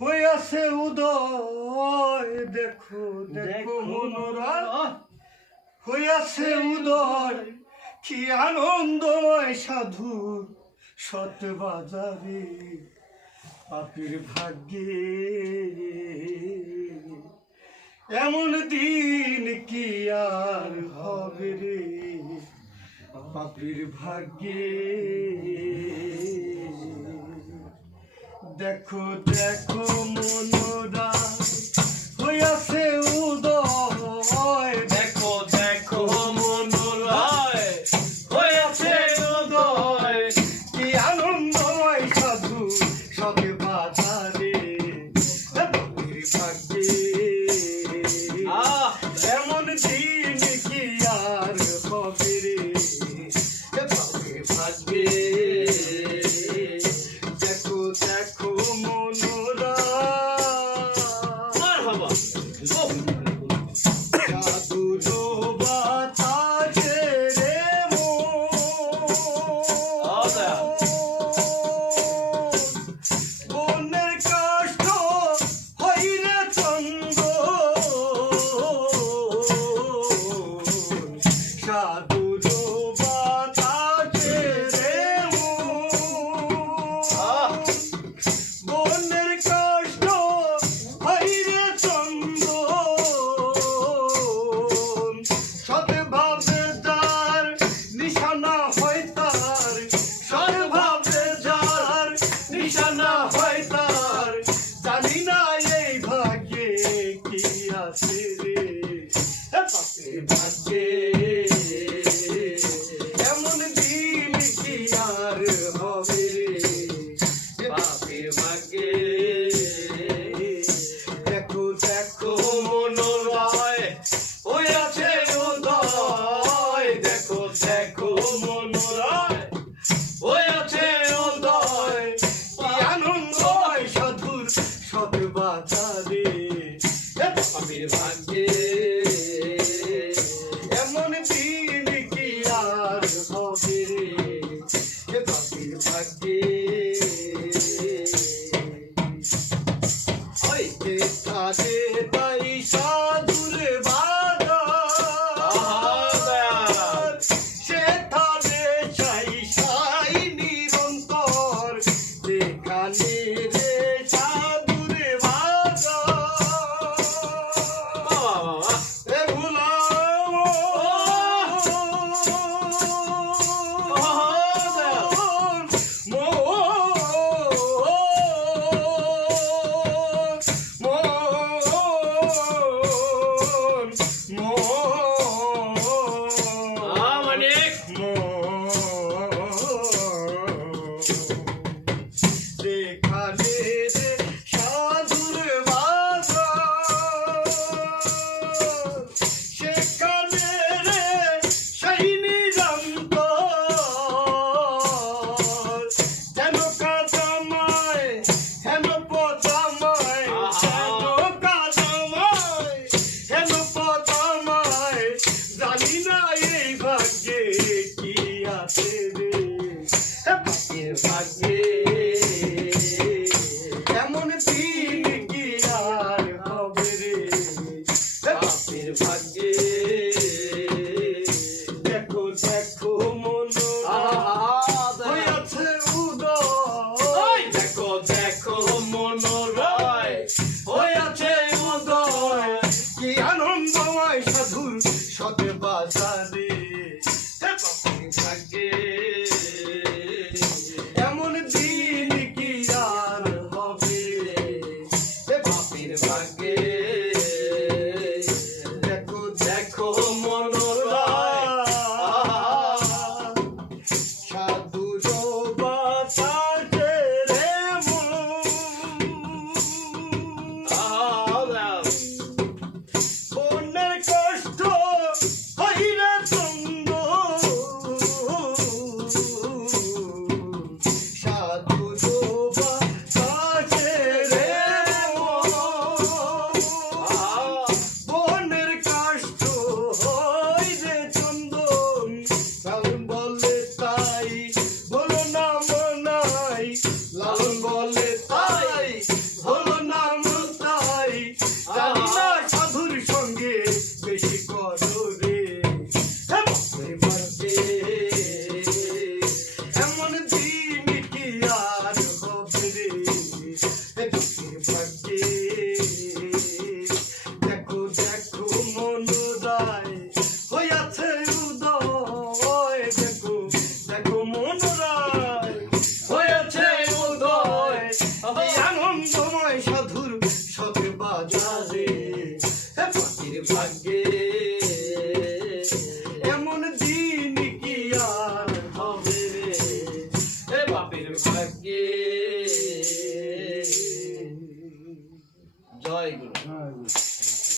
হইয়াছে উদয়, দেখো দেখো মনোরা হইয়াছে উদয়, কি আনন্দময় সাধুর সৎ বাজারে পাপীর ভাগ্যে এমন দিন কি আর হবে রে পাপীর ভাগ্যে। দেখো দেখো মনোরা হইয়াছে উদয়, দেখো দেখো মনোরা হয়েছে উদয়, কি আনন্দময় সাধু সৎ বাজারে পাপীর ভাগ্যে এমন দিন কি আর হবে রে পাপীর ভাগ্যে। দেখো দেখো মনোরা মারহাবা সাধুর বাতাসে রে বনের কষ্ট হইলে চন্দ সাধুর বাতাসে রে বনের কষ্ট হইলে চন্দ সৎভাবে যার নিশানা হয় তার, সৎভাবে যার নিশানা হয় তার, জানি না এই ভাগ্যে কি আছে রে পাপীর ভাগ্যে এমন দিন কি আর হবে রে পাপীর ভাগ্যে। দেখো দেখো মনোরা হইয়াছে উদয়, দেখো দেখো মনোরা হইয়াছে উদয়, কি আনন্দময় সাধুর সৎ বাজারে পাপীর ভাগ্যে এমন দিন কি আর হবে রে পাপীর ভাগ্যে। ওই তাতে তাই সাধুর বাজার, সেখানে চাই সাই নিরন্তর, যেখানে রে সাধুর বাজার এ ভুলাম মানিক যেখানে রে সাধুর বাজার, সেখানে রে সেই নিরন্তর, যেন কাজামায় হেন পদামায়, যেন কাজামায় হেন পদামায়, জানি না এই ভাগ্যে কি আছে রে পাপীর ভাগ্যে এমন দিন কি আর হবে রে পাপীর ভাগ্যে। দেখো দেখো মনোরা হইয়াছে উদয়, দেখো দেখো মনোরা